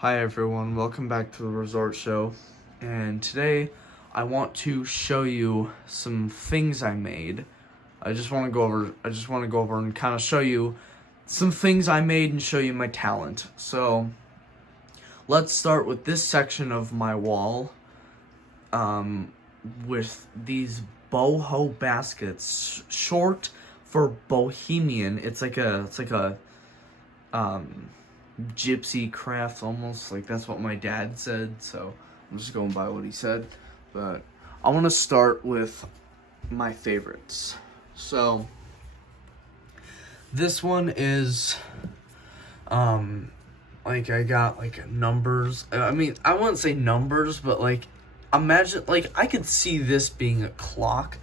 Hi everyone, welcome back to the Resort Show, and today I want to show you some things I made. I just want to go over and kind of show you some things I made and show you my talent. So let's start with this section of my wall with these boho baskets, short for bohemian. It's like a gypsy craft, almost like that's what my dad said, so I'm just going by what he said. But I want to start with my favorites. So this one is like I got like numbers. I mean, I wouldn't say numbers, but like imagine, like I could see this being a clock,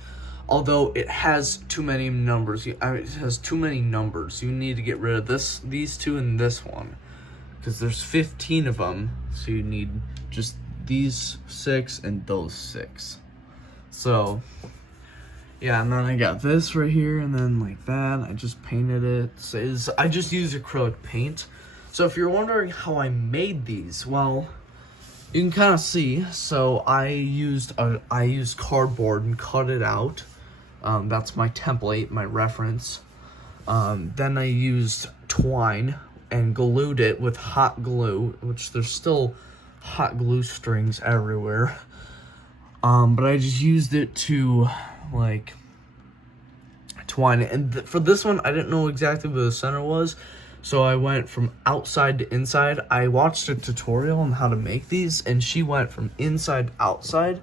although it has too many numbers. It has too many numbers. You need to get rid of these two and this one, because there's 15 of them, so you need just these 6 and those 6. So yeah, and then I got this right here, and then like that, I just painted it. I just used acrylic paint. So if you're wondering how I made these, well, you can kind of see. So I used cardboard and cut it out. That's my template, my reference. Then I used twine and glued it with hot glue, which there's still hot glue strings everywhere. But I just used it to like twine it. And for this one, I didn't know exactly where the center was, so I went from outside to inside. I watched a tutorial on how to make these, and she went from inside to outside.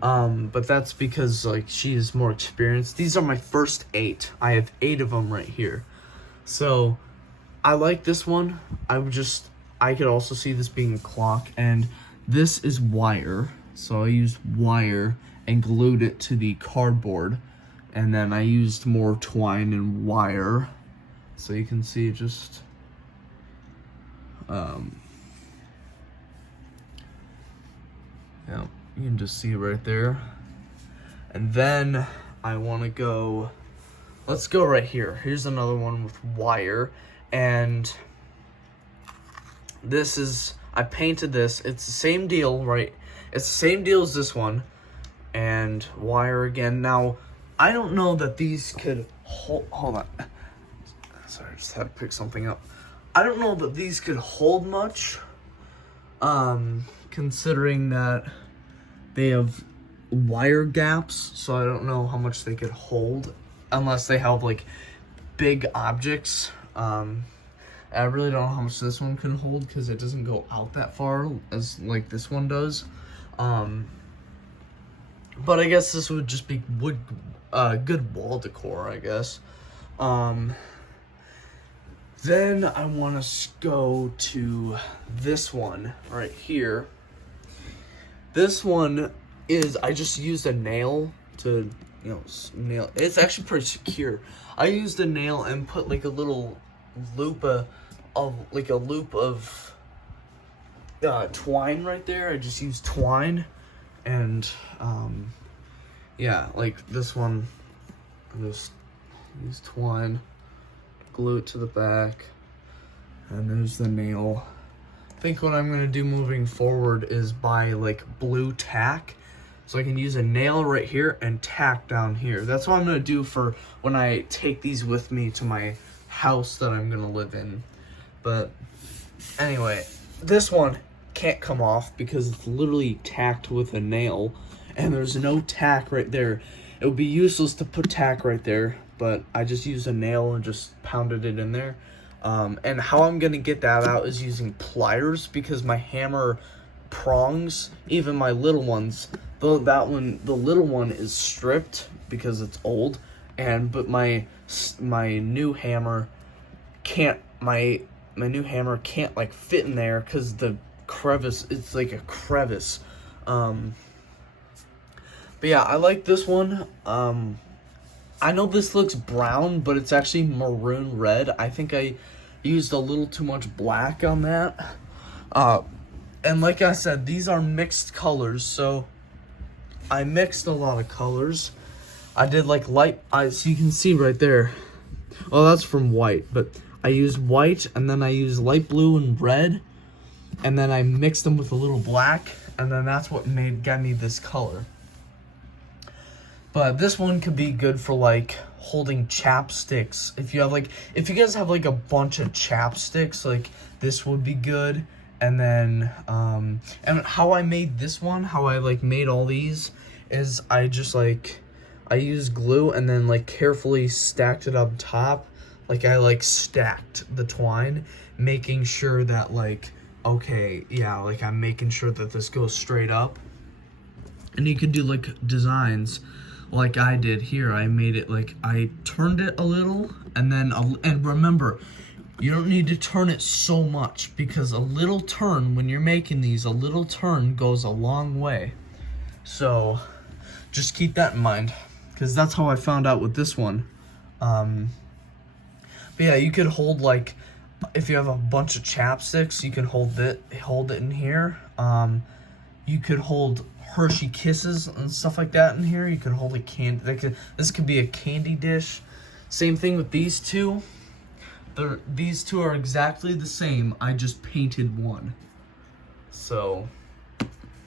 But that's because like she is more experienced. These are my first 8. I have 8 of them right here. So I like this one. I could also see this being a clock, and this is wire. So I used wire and glued it to the cardboard, and then I used more twine and wire. So you can see just yeah, you can just see it right there. And then I want to go, let's go right here. Here's another one with wire, and this is, I painted this. It's the same deal, right? It's the same deal as this one, and wire again. Now, I don't know that these could hold on. Sorry, I just had to pick something up. I don't know that these could hold much, considering that they have wire gaps, so I don't know how much they could hold unless they have like big objects. I really don't know how much this one can hold because it doesn't go out that far as like this one does. But I guess this would just be good wall decor, I guess. Then I want to go to this one right here. This one is, I just used a nail to, nail. It's actually pretty secure. I used a nail and put like a little loop of twine right there. I just used twine, and yeah, like this one, I just use twine, glue it to the back, and there's the nail. I think what I'm going to do moving forward is buy like blue tack, so I can use a nail right here and tack down here. That's what I'm going to do for when I take these with me to my house that I'm going to live in. But anyway, this one can't come off because it's literally tacked with a nail, and there's no tack right there. It would be useless to put tack right there, but I just used a nail and just pounded it in there. And how I'm gonna get that out is using pliers, because my hammer prongs, even my little ones, though the little one is stripped because it's old, but my new hammer can't, my new hammer can't like fit in there because the crevice, it's like a crevice. But yeah, I like this one. I know this looks brown, but it's actually maroon red. I think I used a little too much black on that. And like I said, these are mixed colors, so I mixed a lot of colors. I did like so you can see right there. Well, that's from white, but I used white, and then I used light blue and red. and then I mixed them with a little black, and then that's what got me this color. But this one could be good for like holding chapsticks. If you guys have like a bunch of chapsticks, like this would be good. And then and how I made this one, how I like made all these is I used glue and then like carefully stacked it up top. Like I like stacked the twine, making sure that like, okay, yeah, like I'm making sure that this goes straight up. And you could do like designs like I did here. I made it like, I turned it a little, and then, and remember, you don't need to turn it so much, because a little turn, when you're making these, a little turn goes a long way. So just keep that in mind, because that's how I found out with this one. But yeah, you could hold like, if you have a bunch of chapsticks, you can hold it in here. You could hold Hershey Kisses and stuff like that in here. You could hold a candy. This could be a candy dish. Same thing with these two. These two are exactly the same. I just painted one. So,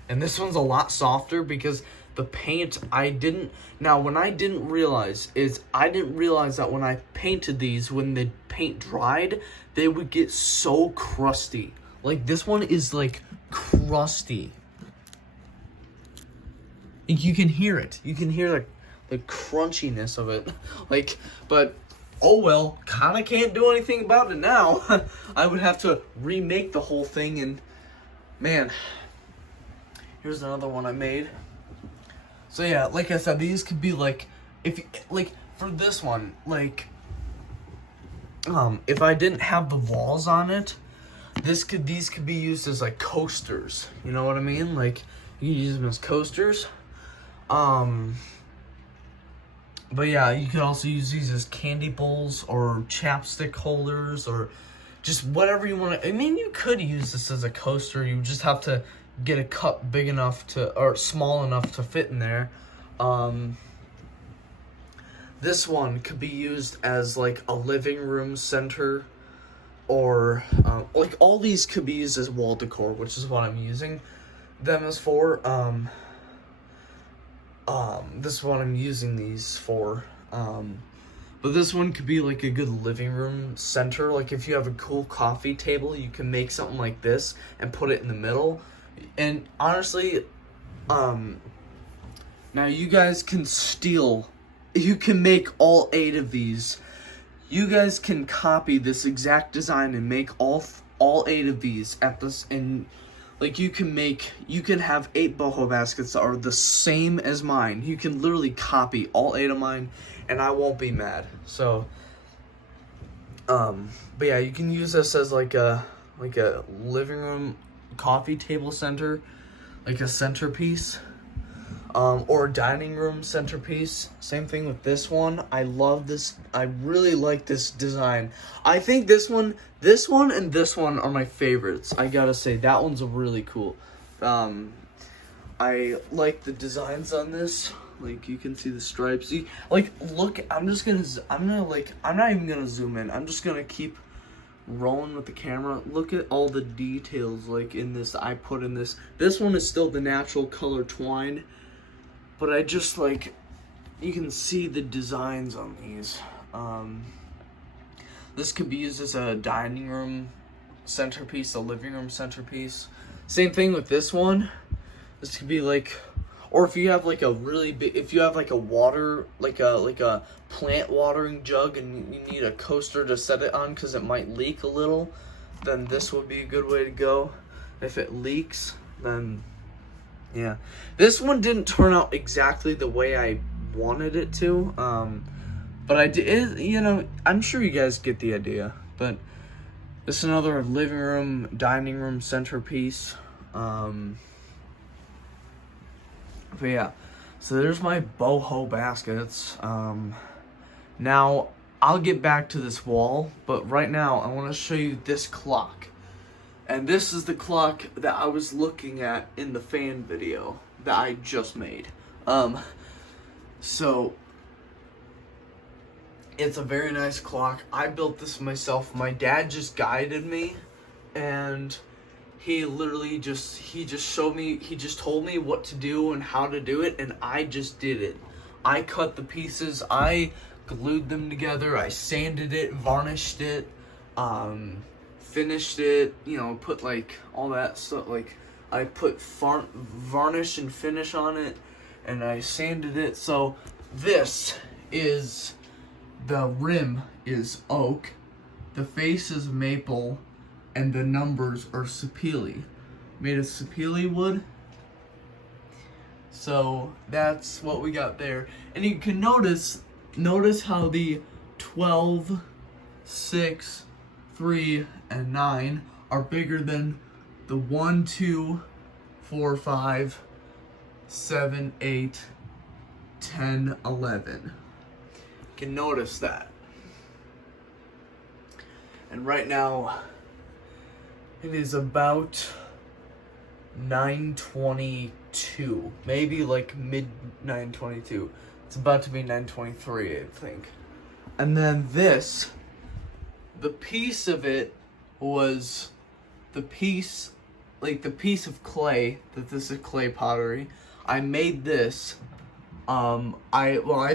and this one's a lot softer because the paint when I didn't realize that when I painted these, when the paint dried, they would get so crusty. Like this one is like crusty. You can hear it. You can hear the crunchiness of it. Like, but oh well, kinda can't do anything about it now. I would have to remake the whole thing, and man, here's another one I made. So yeah, like I said, these could be like, for this one, like, if I didn't have the walls on it, these could be used as like coasters. You know what I mean? Like, you can use them as coasters. But yeah, you could also use these as candy bowls or chapstick holders or just whatever you want to. I mean, you could use this as a coaster. You just have to get a cup big enough or small enough to fit in there. This one could be used as like a living room center, or like all these could be used as wall decor, which is what I'm using them as for. This is what I'm using these for. But this one could be like a good living room center. Like if you have a cool coffee table, you can make something like this and put it in the middle. And honestly, now you guys can you can make all 8 of these. You guys can copy this exact design and make all 8 of these at this, and like you can have 8 boho baskets that are the same as mine. You can literally copy all 8 of mine, and I won't be mad. So, but yeah, you can use this as like a living room coffee table center, like a centerpiece, or a dining room centerpiece. Same thing with this one. I love this. I really like this design. I think this one, and this one are my favorites. I gotta say, that one's really cool. I like the designs on this. Like, you can see the stripes. Like, look, I'm not even gonna zoom in. I'm just gonna keep rolling with the camera. Look at all the details, like, in this, I put in this. This one is still the natural color twine, but I just, like, you can see the designs on these. This could be used as a dining room centerpiece, a living room centerpiece. Same thing with this one. This could be like, or if you have like a really big, if you have like a water, like a plant watering jug, and you need a coaster to set it on because it might leak a little, then this would be a good way to go. If it leaks, then yeah. This one didn't turn out exactly the way I wanted it to, but I did, you know, I'm sure you guys get the idea. But this is another living room, dining room centerpiece. But yeah, so there's my boho baskets. Now, I'll get back to this wall, but right now I want to show you this clock. And this is the clock that I was looking at in the fan video that I just made. So, it's a very nice clock. I built this myself. My dad just guided me, and he literally he just told me what to do and how to do it, and I just did it. I cut the pieces, I glued them together, I sanded it, varnished it, finished it, you know, put like all that stuff, like I put varnish and finish on it, and I sanded it. So this is, the rim is oak, the face is maple, and the numbers are sapele, made of sapele wood. So that's what we got there. And you can notice how the 12, 6, 3, and 9 are bigger than the 1, 2, 4, 5, 7, 8, 10, 11. You can notice that. And right now, it is about 9:22, maybe like mid 9:22. It's about to be 9:23, I think. And then this, the piece of it was the piece of clay, that this is clay pottery. I made this. I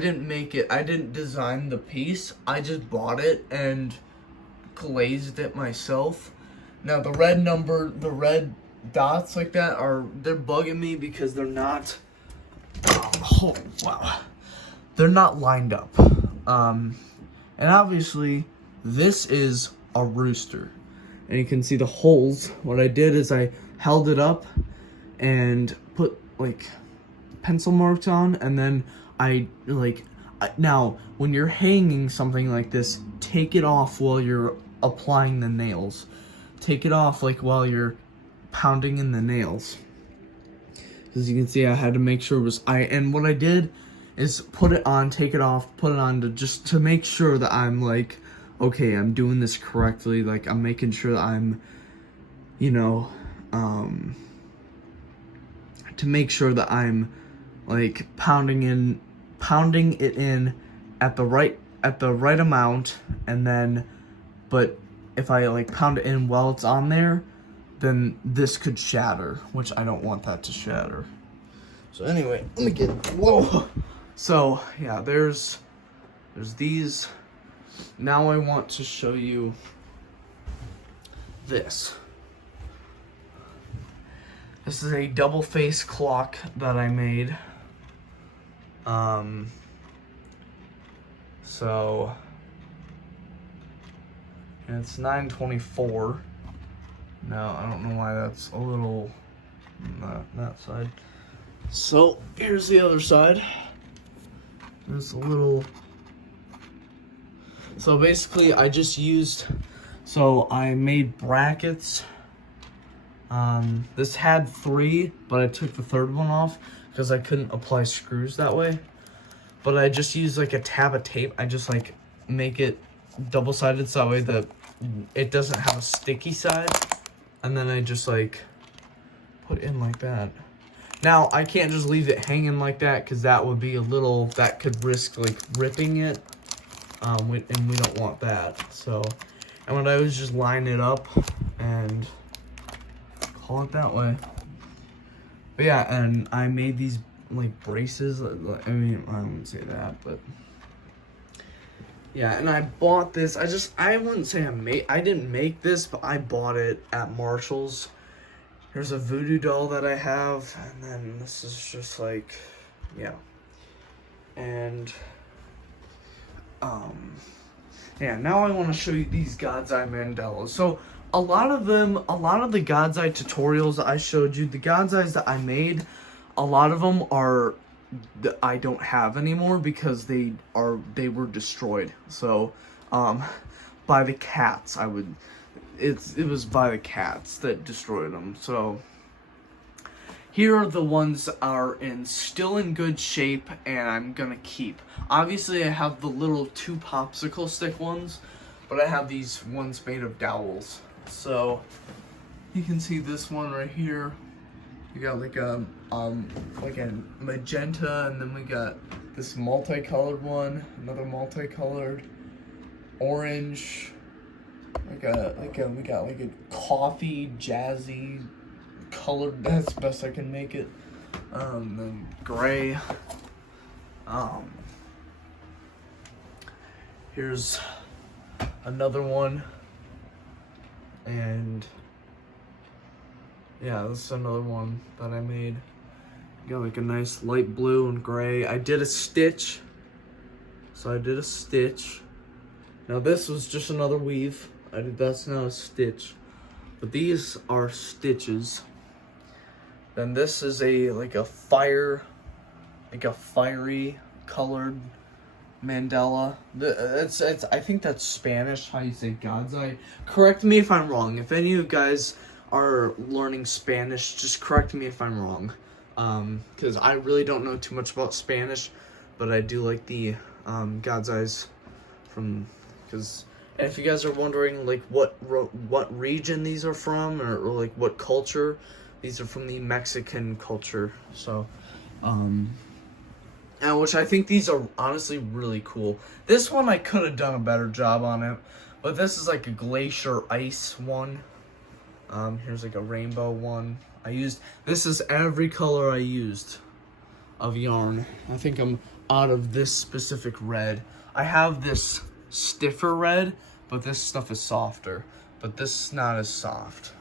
didn't make it. I didn't design the piece. I just bought it and glazed it myself. Now the red dots like that they're bugging me because they're not, they're not lined up. And obviously this is a rooster, and you can see the holes. What I did is I held it up and put like pencil marks on, and then now when you're hanging something like this, take it off while you're applying the nails. Take it off like while you're pounding in the nails, because you can see I had to make sure it was and what I did is put it on, take it off, put it on to make sure that I'm like, okay, I'm doing this correctly, like I'm making sure that I'm, you know, to make sure that I'm like pounding it in at the right amount, and then, but if I like pound it in while it's on there, then this could shatter, which I don't want that to shatter. So anyway, let me get, whoa. So yeah, there's these. Now I want to show you this. This is a double face clock that I made. So, and it's 9:24. Now, I don't know why that's a little on that side. So, here's the other side. There's a little... So, basically, I made brackets. This had 3, but I took the 3rd one off because I couldn't apply screws that way. But I just used like a tab of tape. I just like make it double-sided so that way that it doesn't have a sticky side. And then I just like put in like that. Now I can't just leave it hanging like that because that would be that could risk like ripping it. And we don't want that. So, and what I was just line it up and call it that way. But yeah, and I made these like braces. I mean, I wouldn't say that, but yeah. And I bought this. I wouldn't say I didn't make this, but I bought it at Marshall's. There's a voodoo doll that I have, and then this is just like, yeah. And yeah. Now I want to show you these God's Eye Mandalas. So a lot of the God's Eye tutorials that I showed you, the God's Eyes that I made, a lot of them I don't have anymore because they were destroyed. So, by the cats. It was by the cats that destroyed them. So, here are the ones that are still in good shape and I'm gonna keep. Obviously, I have the little 2 popsicle stick ones, but I have these ones made of dowels. So, you can see this one right here. You got like a magenta, and then we got this multicolored one, another multicolored, orange, we got like a coffee jazzy colored. That's the best I can make it. Then gray. Here's another one, and yeah, this is another one that I made. Got like a nice light blue and gray. I did a stitch. So I did a stitch. Now this was just another weave. That's not a stitch. But these are stitches. Then this is like a fiery colored mandala. I think that's Spanish, how you say God's eye. Correct me if I'm wrong. If any of you guys are learning Spanish, just correct me if I'm wrong. Because I really don't know too much about Spanish, but I do like the God's eyes and if you guys are wondering like what region these are from, or like what culture, these are from the Mexican culture. So, and which I think these are honestly really cool. This one I could have done a better job on it, but this is like a glacier ice one. Here's like a rainbow one. This is every color I used of yarn. I think I'm out of this specific red. I have this stiffer red, but this stuff is softer. But this is not as soft.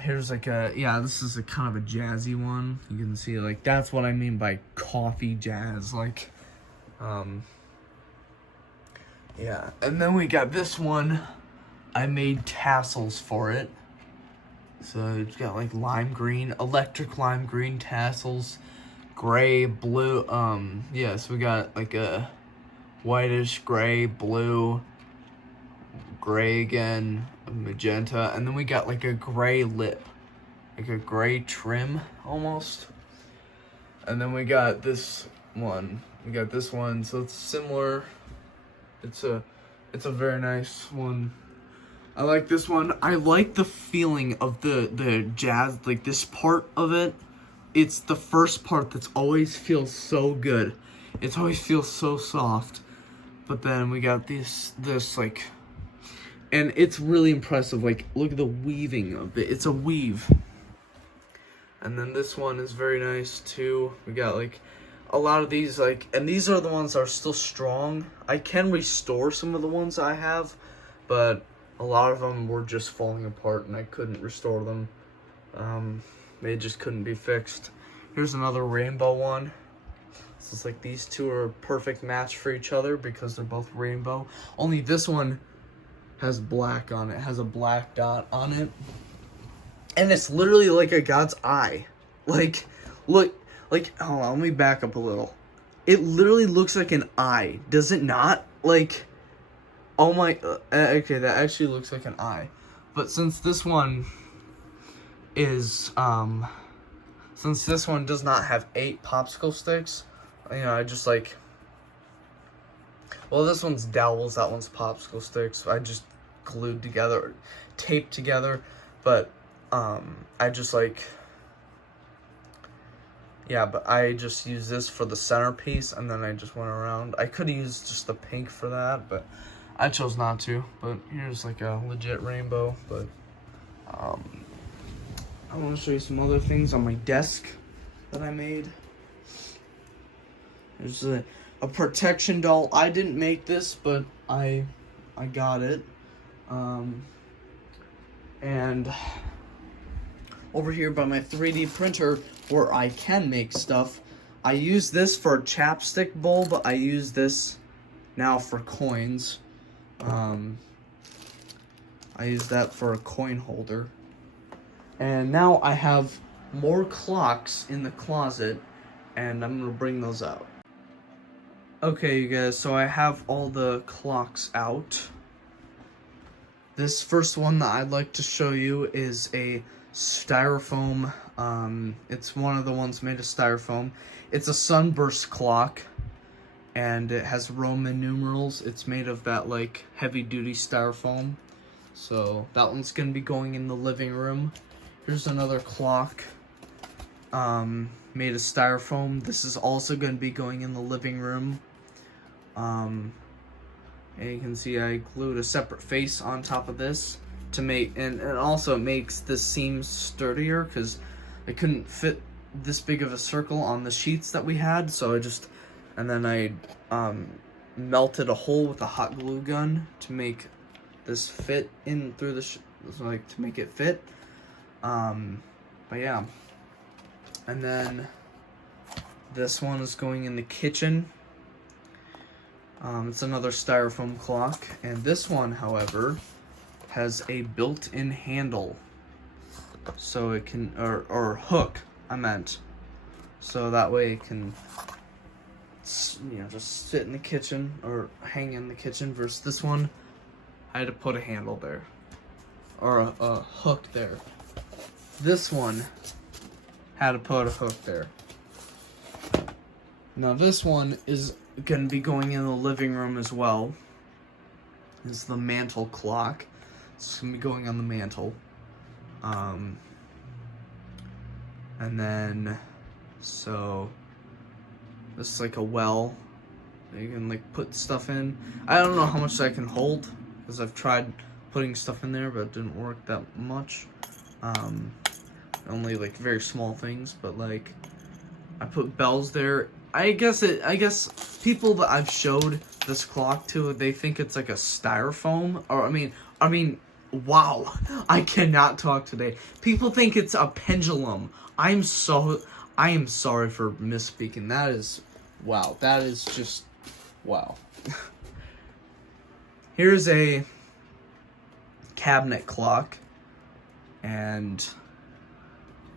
Here's like this is a kind of a jazzy one. You can see like that's what I mean by coffee jazz. Like, yeah. And then we got this one. I made tassels for it. So it's got like lime green, electric lime green tassels, gray, blue. So we got like a whitish, gray, blue, gray again, magenta, and then we got like a gray lip, like a gray trim almost. And then we got this one. So it's similar. It's a very nice one. I like this one. I like the feeling of the jazz, like this part of it. It's the first part that's always feels so good. It always feels so soft. But then we got this like, and it's really impressive. Like, look at the weaving of it. It's a weave. And then this one is very nice too. We got like a lot of these, like, and these are the ones that are still strong. I can restore some of the ones I have, but a lot of them were just falling apart and I couldn't restore them. They just couldn't be fixed. Here's another rainbow one. So it's like these two are a perfect match for each other because they're both rainbow. Only this one has black on it, has a black dot on it. And it's literally like a God's eye. Like, look, like, hold on, let me back up a little. It literally looks like an eye, does it not? Like, oh my, okay, that actually looks like an eye. But since this one is, since this one does not have 8 popsicle sticks, you know, I just like, well, this one's dowels, that one's popsicle sticks. I just glued together, taped together, but, I just like, yeah, but I just used this for the centerpiece, and then I just went around. I could have used just the pink for that, but I chose not to. But here's like a legit rainbow. But I want to show you some other things on my desk that I made. There's a protection doll. I didn't make this, but I got it. And over here by my 3D printer, where I can make stuff, I use this for a chapstick bowl, but I use this now for coins. I use that for a coin holder. And now I have more clocks in the closet, and I'm gonna bring those out. Okay, you guys, so I have all the clocks out. This first one that I'd like to show you is a styrofoam. It's one of the ones made of styrofoam. It's a sunburst clock, and it has Roman numerals. It's made of that like heavy duty styrofoam. So that one's gonna be going in the living room. Here's another clock made of styrofoam. This is also gonna be going in the living room. And you can see I glued a separate face on top of this to make, and also it makes the seams sturdier because I couldn't fit this big of a circle on the sheets that we had, so and then I melted a hole with a hot glue gun to make this fit in through the to make it fit. But yeah, and then this one is going in the kitchen. It's another styrofoam clock, and this one, however, has a built-in handle, so it can, or hook, I meant, so that way it can, you know, just sit in the kitchen or hang in the kitchen. Versus this one, I had to put a handle there, or a hook there. This one had to put a hook there. Now this one is gonna be going in the living room as well. This is the mantle clock. It's gonna be going on the mantle. And then, so this is like a well that you can like put stuff in. I don't know how much I can hold because I've tried putting stuff in there, but it didn't work that much. Only like very small things, but like I put bells there. I guess people that I've showed this clock to, they think it's like a styrofoam, or I mean, wow, I cannot talk today. People think it's a pendulum. I am sorry for misspeaking. That is, wow, that is just, wow. Here's a cabinet clock, and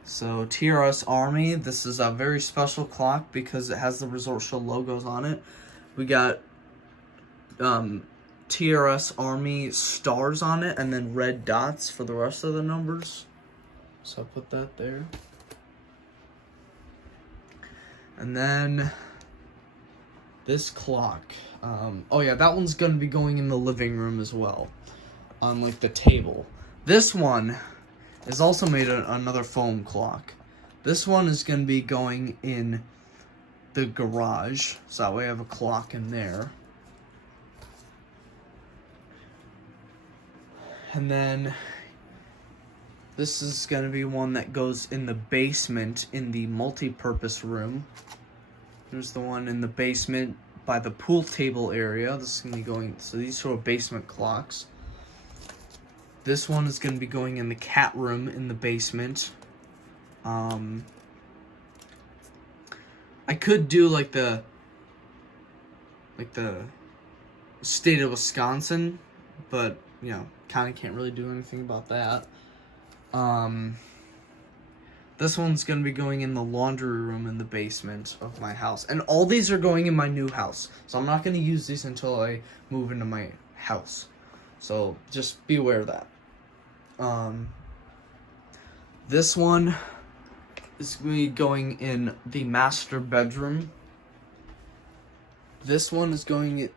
so TRS Army, this is a very special clock because it has the Resort Show logos on it. We got TRS Army stars on it and then red dots for the rest of the numbers. So I'll put that there. And then this clock. Oh yeah, that one's going to be going in the living room as well, on like the table. This one is also made another foam clock. This one is going to be going in the garage, so that way I have a clock in there. And then this is going to be one that goes in the basement in the multi-purpose room. There's the one in the basement by the pool table area. This is going to be going, so these are basement clocks. This one is going to be going in the cat room in the basement. I could do like the state of Wisconsin, but you know, kind of can't really do anything about that. This one's going to be going in the laundry room in the basement of my house. And all these are going in my new house. So I'm not going to use these until I move into my house. So just be aware of that. This one is going to be going in the master bedroom. This one is going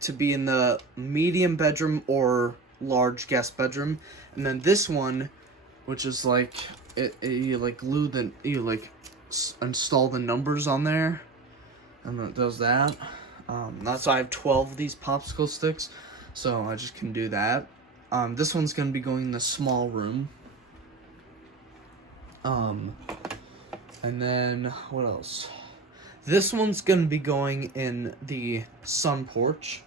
to be in the medium bedroom or large guest bedroom. And then this one, which is like, you like glue you like install the numbers on there, and it does that. That's why I have 12 of these popsicle sticks, so I just can do that. This one's gonna be going in the small room. And then what else? This one's gonna be going in the sun porch.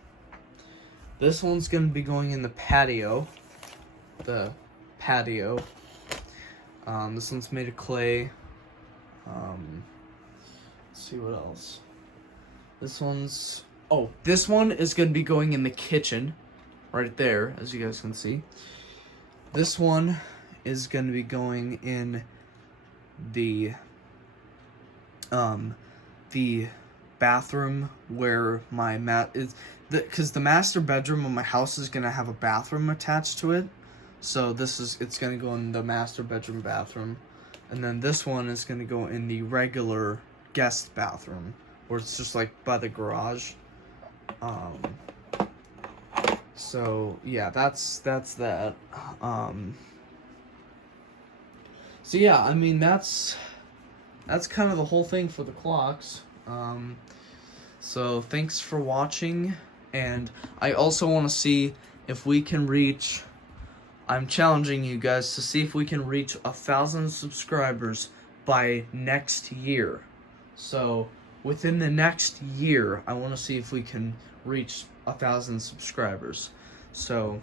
This one's gonna be going in the patio. The patio. This one's made of clay. Let's see what else. This one is going to be going in the kitchen, right there, as you guys can see. This one is going to be going in the bathroom where my mat is, because the master bedroom of my house is going to have a bathroom attached to it. So it's going to go in the master bedroom bathroom. And then this one is going to go in the regular guest bathroom, where it's just like by the garage. So yeah, that's that. So yeah, I mean that's kind of the whole thing for the clocks. So thanks for watching, And I also want to see if we can reach, I'm challenging you guys to see if we can reach 1,000 subscribers by next year. So within the next year, I want to see if we can reach 1,000 subscribers. So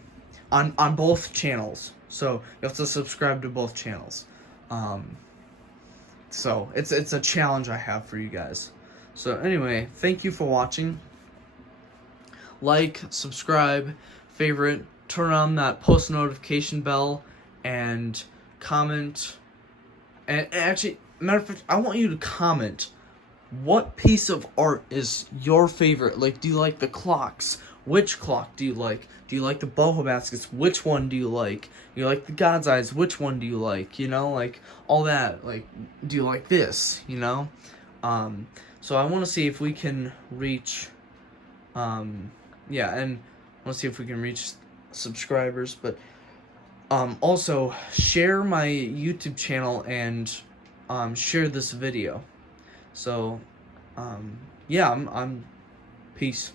on both channels. So you have to subscribe to both channels. So it's a challenge I have for you guys. So anyway, thank you for watching. Like, subscribe, favorite, turn on that post notification bell, and comment. And actually, matter of fact, I want you to comment what piece of art is your favorite. Like, do you like the clocks? Which clock do you like? Do you like the boho baskets? Which one do you like? Do you like the God's eyes? Which one do you like? You know, like all that. Like, do you like this? You know, so I want to see if we can reach, yeah, and I want to see if we can reach subscribers. But also share my YouTube channel and share this video. So, yeah, I'm peace.